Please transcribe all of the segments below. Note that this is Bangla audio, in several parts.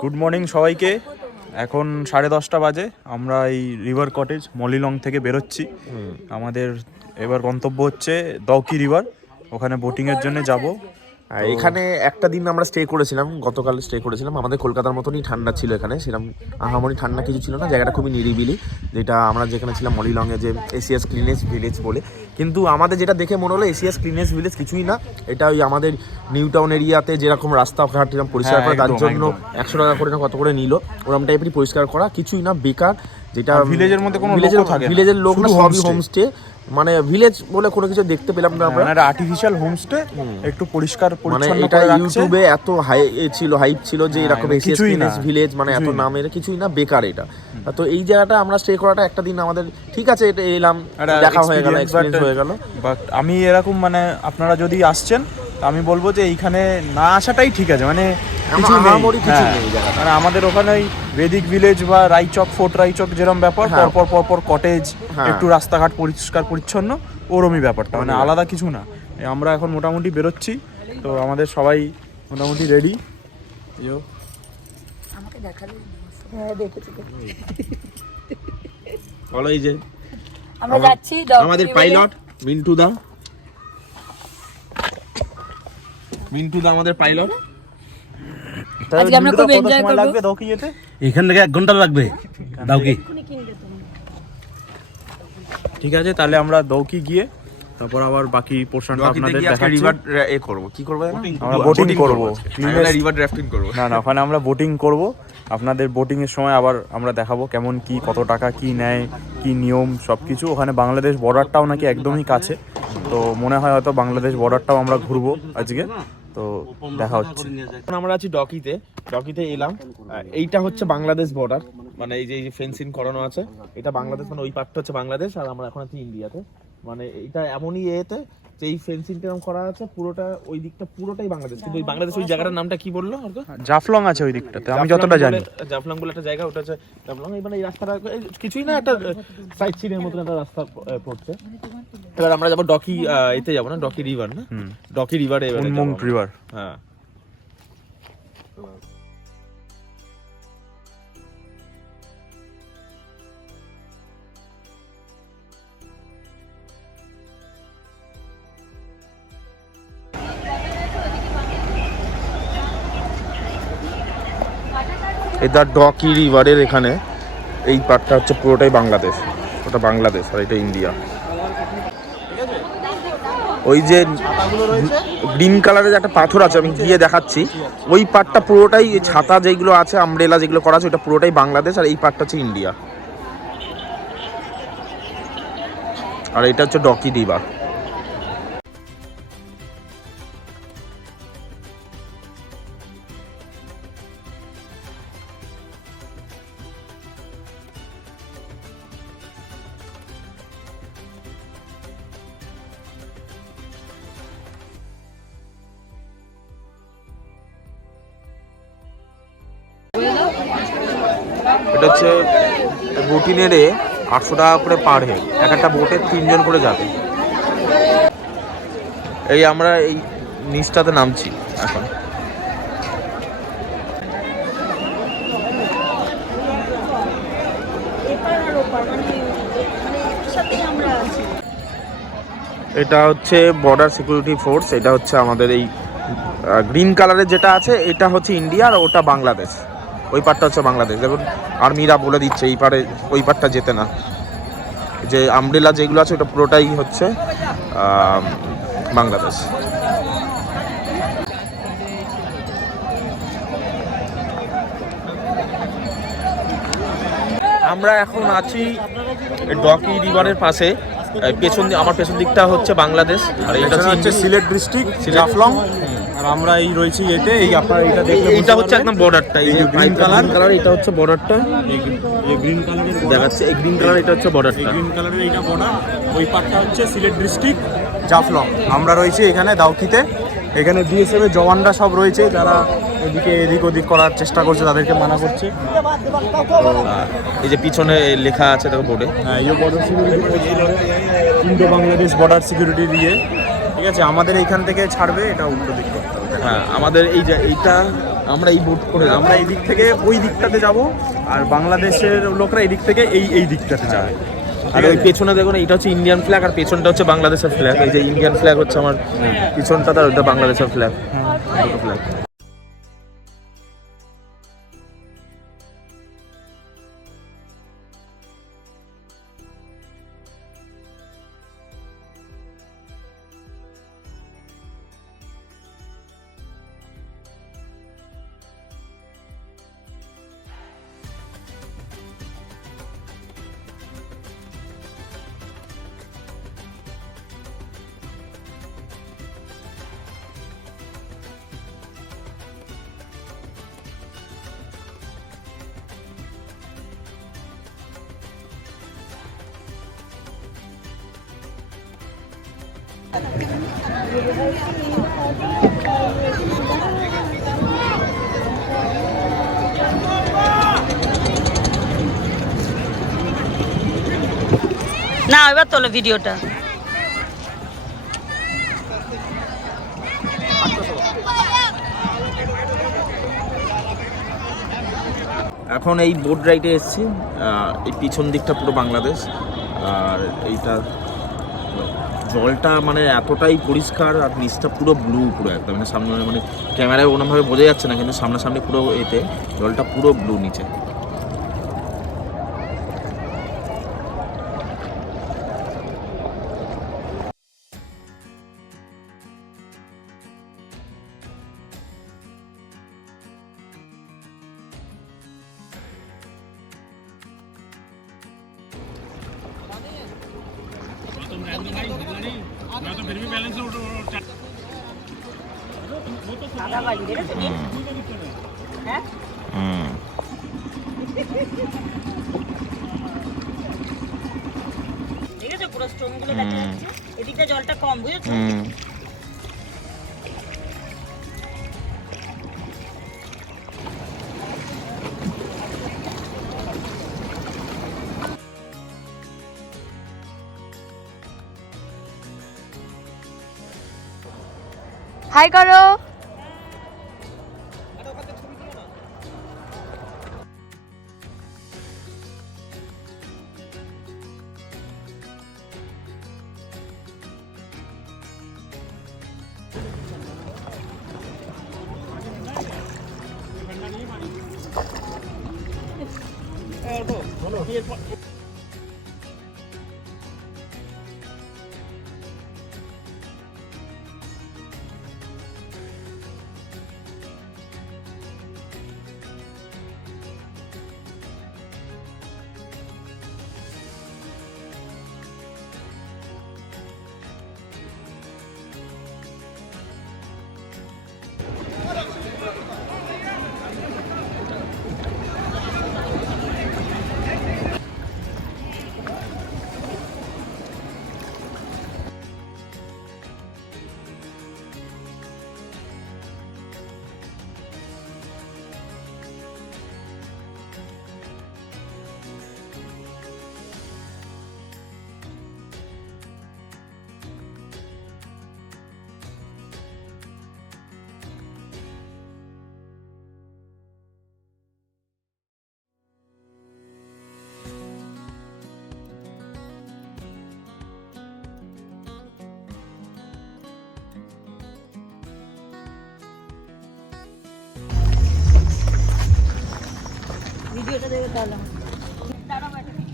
গুড মর্নিং সবাইকে। এখন 10:30 বাজে। আমরা এই রিভার কটেজ মলিলং থেকে বেরোচ্ছি। আমাদের এবার গন্তব্য হচ্ছে দৌকি রিভার, ওখানে বোটিংয়ের জন্য যাব। এখানে একটা দিন আমরা স্টে করেছিলাম, গতকাল স্টে করেছিলাম। আমাদের কলকাতার মতনই ঠান্ডা ছিল এখানে, সেরকম আহামরি ঠান্ডা কিছু ছিল না। জায়গাটা খুবই নিরিবিলি, যেটা আমরা যেখানে ছিলাম মলিলংয়ে, যে এশিয়াস ক্লিনেস্ট ভিলেজ বলে। কিন্তু আমাদের যেটা দেখে মনে হলো এশিয়াস ক্লিনেস্ট ভিলেজ কিছুই না। এটা ওই আমাদের নিউ টাউন এরিয়াতে যেরকম রাস্তাঘাট এরকম পরিষ্কার করে তার জন্য 100 টাকা করে না কত করে নিল, ওরকম টাইপেরই পরিষ্কার করা, কিছুই না, বেকার। যেটা ভিলেজের মধ্যে কোনো ভিলেজের লোক না, সবই হোমস্টে। মানে ভিলেজ বলে কোনো কিছু দেখতে পেলাম না আমরা। এটা আর্টিফিশিয়াল হোমস্টে, একটু পরিষ্কার পরিচ্ছন্ন এটা করে রাখছে। ইউটিউবে এত হাইপ ছিল যে এরকম এশিয়াস ভিলেজ, মানে এত নামের কিছুই না, বেকার এটা। তো এই জায়গাটা আমরা স্টে করাটা একটা দিন আমাদের ঠিক আছে, এটা এলাম, দেখা হয়ে গেল, এক্সপেরিয়েন্স হয়ে গেল। বাট আমি এরকম, মানে আপনারা যদি আসছেন আমি বলবো যে এইখানে না আসাটাই ঠিক আছে। মানে কিছু নেই, মানে আমাদের ওখানে ওই বেদিক ভিলেজ বা রায়চক, ফোর্ট রায়চক যেরকম ব্যাপার, পরপর কটেজ, একটু রাস্তাঘাট পরিষ্কার পরিচ্ছন্ন, ওরমই ব্যাপারটা, মানে আলাদা কিছু না। আমরা এখন মোটামুটি বেরোচ্ছি, তো আমাদের সবাই মোটামুটি রেডি। আমাকে দেখালে হ্যাঁ দেখেছি। বলো, এই যে আমরা যাচ্ছি আমাদের পাইলট মিন্টু দা আমাদের পাইলট। আজকে আমরা খুব এনজয় করব। লাগবে দৌকি যেতে এখান থেকে 1 ঘন্টা লাগবে দৌকি। ঠিক আছে, তাহলে আমরা দৌকি গিয়ে তারপর আবার বাকি পোরশনটা আপনাদের দেখাচ্ছি। রিভার করব, কি করব আমরা বোটিং করব, রিভার ড্রাফটিং করব। না ওখানে আমরা বোটিং করব। আপনাদের বোটিং এর সময় আবার আমরা দেখাবো কেমন কি, কত টাকা কি নেয়, কি নিয়ম সবকিছু। ওখানে বাংলাদেশ বর্ডারটাও নাকি একদমই কাছে, তো মনে হয় হয়তো বাংলাদেশ বর্ডারটাও আমরা ঘুরবো আজকে। তো দেখা হচ্ছে। এখন আমরা আছি ডকিতে এলাম। এইটা হচ্ছে বাংলাদেশ বর্ডার, মানে এই যে ফেন্সিং করানো আছে, এটা বাংলাদেশ, মানে ওই পার্টটা হচ্ছে বাংলাদেশ, আর আমরা এখন আছি ইন্ডিয়াতে। মানে এটা এমনই এতে যে এই ফেন্সিংটা এরকম করা আছে, পুরোটা ওই দিকটা পুরোটাই বাংলাদেশ। কিন্তু ওই বাংলাদেশ ওই জায়গাটার নামটা কি বললো? জাফলং আছে ওই দিকটাতে, আমি যতটা জানি। জাফলং বলে একটা জায়গা, ওটা হচ্ছে জাফলং। মানে এই রাস্তাটা কিছুই না, একটা সাইড সিনের মতন একটা রাস্তা পড়ছে। এবার আমরা যাবো ডকি, এতে যাবো না, ডকি রিভার, না ডকি রিভারে, উনমং রিভার। হ্যাঁ, এটা ডকি রিভারের এখানে এই পার্টটা হচ্ছে পুরোটাই বাংলাদেশ, ওটা বাংলাদেশ আর এটা ইন্ডিয়া। ওই যে গ্রিন কালারের একটা পাথর আছে, আমি গিয়ে দেখাচ্ছি, ওই পার্টটা পুরোটাই ছাতা যেগুলো আছে, আমব্রেলা যেগুলো করা আছে, ওটা পুরোটাই বাংলাদেশ, আর এই পার্টটা হচ্ছে ইন্ডিয়া। আর এটা হচ্ছে ডকি রিভার। এটা হচ্ছে বোটি নেড়ে 800 টাকা করে পার হেড, একটা বোটে 3 জন করে যাবে। এই আমরা এই নিচটাতে নামছি এখন। এটা হচ্ছে বর্ডার সিকিউরিটি ফোর্স, এটা হচ্ছে আমাদের এই গ্রিন কালারের যেটা আছে, এটা হচ্ছে ইন্ডিয়া, আর ওটা বাংলাদেশ। ওই পারটা হচ্ছে বাংলাদেশ। দেখুন আর্মিরা বলে দিচ্ছে এই পারে ওই পারটা যেতে না, যে আমব্রেলা যেগুলো আছে ওটা পুরোটাই হচ্ছে বাংলাদেশ। আমরা এখন আছি ডকি রিভারের পাশে। আমার পেছন দিকটা হচ্ছে বাংলাদেশ, আর এটা হচ্ছে সিলেট ডিস্ট্রিক্ট, জাফলং। আর আমরা এই রয়েছি এতে, এই আপনারা এটা দেখলে এটা হচ্ছে একদম বর্ডারটা, এই যে গ্রিন কালার, এটা হচ্ছে বর্ডারটা, এই গ্রিন কালারের দেখাচ্ছে, এই গ্রিন কালার, এটা হচ্ছে বর্ডারটা, গ্রিন কালারের এইটা বর্ডার। ওই পার্টটা হচ্ছে সিলেট ডিস্ট্রিক্ট, জাফলং। আমরা রয়েছি এখানে দাউকিতে। এখানে বিএসএফ এর জওয়ানরা সব রয়েছে, যারা এদিক ওদিক করার চেষ্টা করছে, তাদেরকে মানা করছে। এই যে পিছনে লেখা আছে দেখো বোর্ডে, এই border security, Indo Bangladesh border security দিয়ে। ঠিক আছে, আমাদের এইখান থেকে ছাড়বে, এটা উল্টো দিক করতে হবে। হ্যাঁ, আমাদের এই যে এইটা আমরা এই বোট করে আমরা এই দিক থেকে ওই দিকটাতে যাব, আর বাংলাদেশের লোকরা এই দিক থেকে এই দিকটাতে যাবে। আর ওই পেছনে দেখুন, এইটা হচ্ছে ইন্ডিয়ান ফ্ল্যাগ আর পেছনটা হচ্ছে বাংলাদেশের ফ্ল্যাগ। এই যে ইন্ডিয়ান ফ্ল্যাগ হচ্ছে আমার পিছনটা, আর ওইটা বাংলাদেশের ফ্ল্যাগ। ফ্ল্যাগ না এবার তোলো ভিডিওটা। এখন এই বোট রাইডে এসেছি। এই পিছন দিকটা পুরো বাংলাদেশ, আর এইটা জলটা মানে এতটাই পরিষ্কার, আর নিচটা পুরো ব্লু, পুরো একদম মানে সামনে মানে ক্যামেরায় ওরকমভাবে বোঝা যাচ্ছে না, কিন্তু সামনাসামনি পুরো এতে জলটা পুরো ব্লু নিচে। দেখেছো পুরো স্টোন গুলো দেখা যাচ্ছে, এদিকটা জলটা কম, বুঝেছো? হাই করো।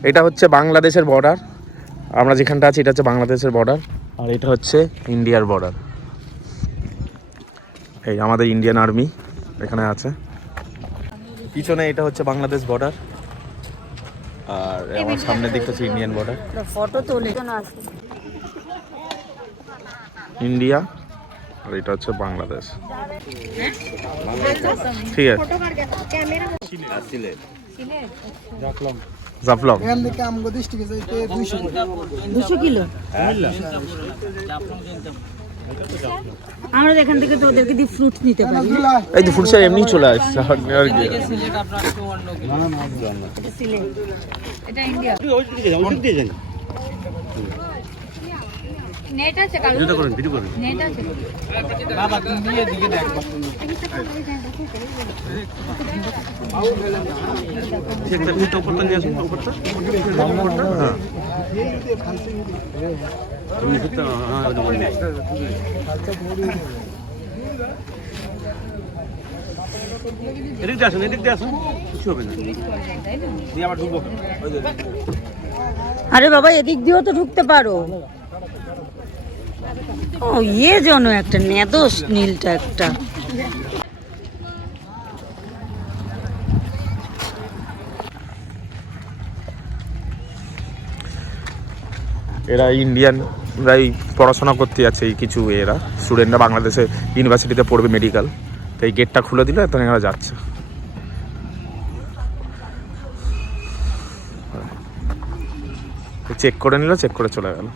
এটা হচ্ছে বাংলাদেশের বর্ডার, আমরা যেখানটা আছি এটা হচ্ছে বাংলাদেশের বর্ডার, আর এটা হচ্ছে ইন্ডিয়ার বর্ডার। এই আমাদের ইন্ডিয়ান আর্মি এখানে আছে। পিছনে এটা হচ্ছে বাংলাদেশ বর্ডার, আর আমার সামনের দিকটা হচ্ছে ইন্ডিয়ান বর্ডার। ফটো তোলে ইন্ডিয়া, আর এটা হচ্ছে বাংলাদেশ। ঠিক আছে, জাফলং। দুশো কিলো আমরা এখান থেকে তো ওদেরকে দিয়ে ফ্রুট নিতে পারি। এই তো ফুটসা এমনি চলে আসছে আর কি। এটা ইন্ডিয়া। নেট আছে কারো? ভিডিও করেন, ভিডিও করেন। নেট আছে? একটা ফুলটা উপরটা নিয়ে আসুন, উপরটা। হ্যাঁ। তুমি ভিতরটা, হ্যাঁ, ওটা বন্ধ। এদিক দিয়ে আসুন, এদিক দিয়ে আসুন, কিছু হবে না। দিয়ে আবার ঢুকবো। আরে বাবা এদিক দিয়েও তো ঢুকতে পারো। ও ইয়ে যেন একটা নেদোস নীলটা একটা। এরা ইন্ডিয়ানরাই পড়াশোনা করতে যাচ্ছে, এই কিছু এরা স্টুডেন্টরা বাংলাদেশে ইউনিভার্সিটিতে পড়বে মেডিকেল, তো এই গেটটা খুলে দিল, এখন এরা যাচ্ছে। চেক করে নিল, চেক করে চলে গেল।